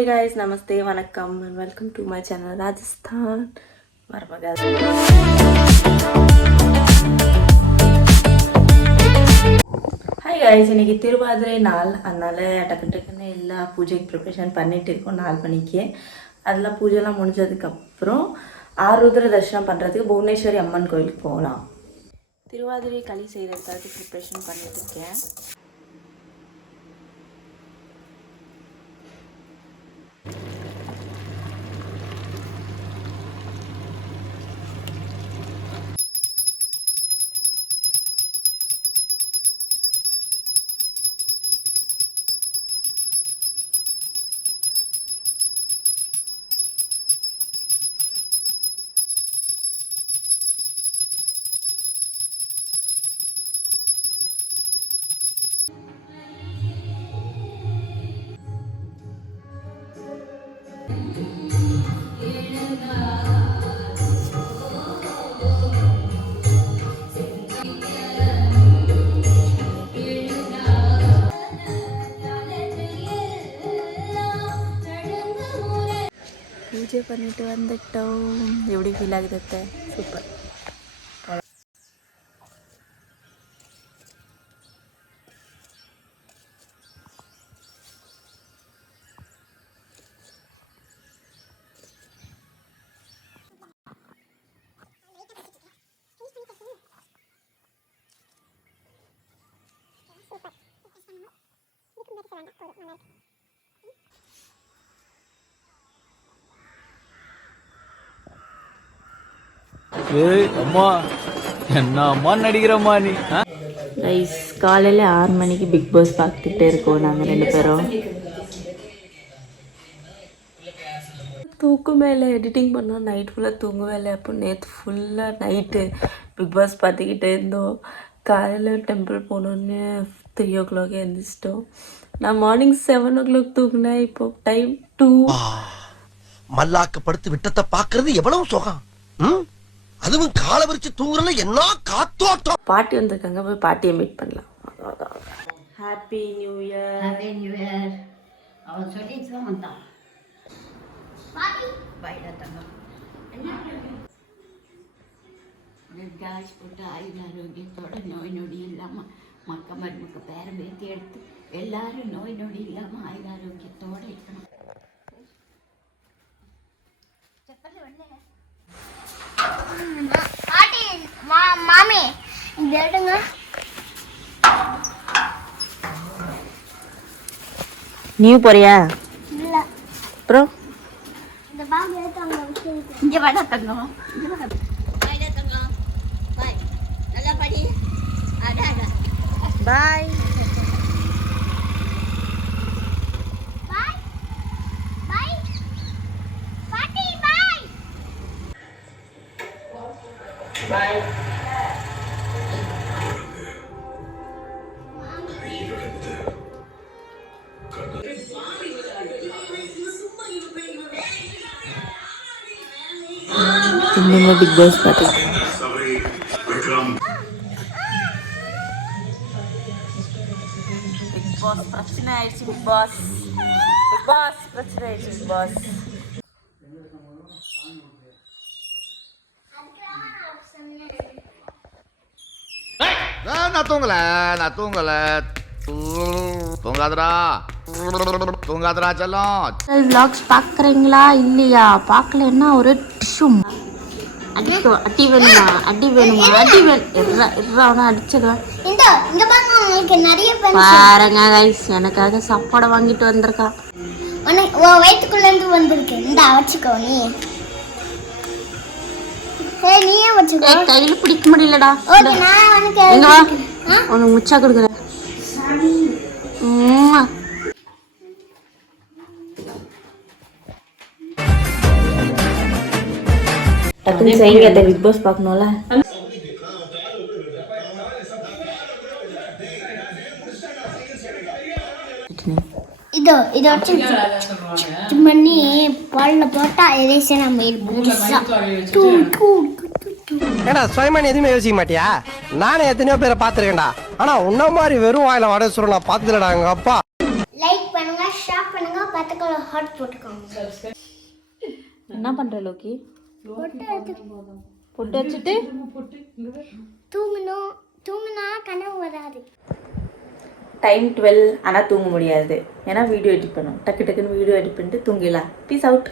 Hey guys, namaste, vanakkam and welcome to my channel Rajasthan Marmagal. Hi guys, இன்னைக்கு திருவாதிரை நாள். அதனால டக்குன்னு எல்லா பூஜைக்கு ப்ரிப்பரேஷன் பண்ணிட்டு இருக்கோம் 4 மணிக்கு. அதெல்லாம் பூஜைலாம் முடிஞ்சதுக்கு அப்புறம் ஆருத்ர தரிசனம் பண்றதுக்கு புவனேஸ்வரி அம்மன் கோயிலுக்கு போகலாம். திருவாதிரை களி செய்யறதுக்காக ப்ரிப்பரேஷன் பண்ணிட்டு இருக்கேன். பூஜை பண்ணிட்டு வந்துட்டோம். எப்படி ஃபீல் ஆகுது? சூப்பர். அம்மா என்ன அம்மா நடிக்கிறம்மா நீ? ரைஸ் காலையில் 6 மணிக்கு பிக் பாஸ் பார்த்துக்கிட்டே இருக்கோம் நாங்கள் 2 பேரும். தூக்கு மேலே எடிட்டிங் பண்ணோம். நைட் ஃபுல்லாக தூங்கவே இல்லை. அப்போ நேற்று ஃபுல்லாக நைட்டு பிக் பாஸ் பார்த்துக்கிட்டே இருந்தோம். காலையில் டெம்பிள் போனோன்னு 3 o'clock எழுந்திரிச்சிட்டோம். நான் மார்னிங் 7 o'clock தூக்குனேன். இப்போ டைம் 2. மல்லாக்கப்படுத்து விட்டத்தை பார்க்கறது எவ்வளவு சுகம். அதுவும் காலை விரிச்சு தூங்குறல என்ன காத்தோட்டம். பாட்டி வந்திருக்காங்க, போய் பாட்டியை மீட் பண்ணலாம். Happy new year. Happy new year. அவன் சொல்லிட்டு தான் வந்தான். பைடா தங்கம் காய்ச்சி போட்டு ஆரோக்கியத்தோட நோய் நொடி இல்லாமல் மக்க மருமக்க பேரை பேத்தி எடுத்து எல்லாரும் நோய் நொடி இல்லாமல் ஆரோக்கியத்தோடு இருக்கணும். பாட்டி மாமி இந்த எடுங்க. நீ போறியா? இல்ல அப்புறம் இந்த பாம்பு எடுத்தாங்க. இங்கே வாடா தங்கம். பைடா தங்கம். பாய் நல்லா படி. அடா அடா பாய். பாய் பாய் பாட்டி பாய் பாய். இன்னும் பிக் பாஸ் பார்த்துட்டு பிக் பாஸ் பிரச்சனை ஆயிடுச்சு. பிக் பாஸ் பிரச்சனை ஆயிடுச்சு. பிக் பாஸ் நான் தூங்கல தூங்காதரா செல்லம். vlogs பார்க்குறீங்களா இல்லையா? பார்க்கலன்னா ஒரு டிஷ்யூம் அடி வேணுமா? அடிச்சிடுவேன். இந்த இங்க பாருங்க, உங்களுக்கு நிறைய பாருங்க கைஸ், எனக்காக சாப்பாடை வாங்கிட்டு வந்திருக்கா. உன் வயிற்றுக்குள்ள இருந்து வந்திருக்கு. இந்த வச்சுக்கோ. நீயே வச்சுக்கோ. கையில பிடிக்க முடியலடா. ஓகே, நான் உனக்கு உனக்கு முச்சா கொடுக்குறேன். டக்குன்னு செய்யுங்க. பிக் பாஸ் பார்க்கணும்ல. இதை வச்சு பண்ணி பாலில் போட்டால் எதேசே நம்ம ஏடா சுயமான எதுவுமே யோசிக்க மாட்டியா? நானே எத்தனையோ பேரை பார்த்துருக்கேன்டா. ஆனா உன்ன மாதிரி வெறும் வாயில வடை சுருள் நான் பார்த்ததுலடா. எங்க அப்பா லைக் பண்ணுங்க, ஷேர் பண்ணுங்க. பத்துக்குள்ள ஹாட் போட்டுக்கோங்க. என்ன பண்ற லோக்கி? பொட்டு வச்சுட்டு தூங்குனா கனவு வராது. டைம் 12 ஆனால் தூங்க முடியாது, ஏன்னா வீடியோ எடிட் பண்ணும். டக்கு டக்குன்னு வீடியோ எடிட் பண்ணிட்டு தூங்கிடலாம். Peace out.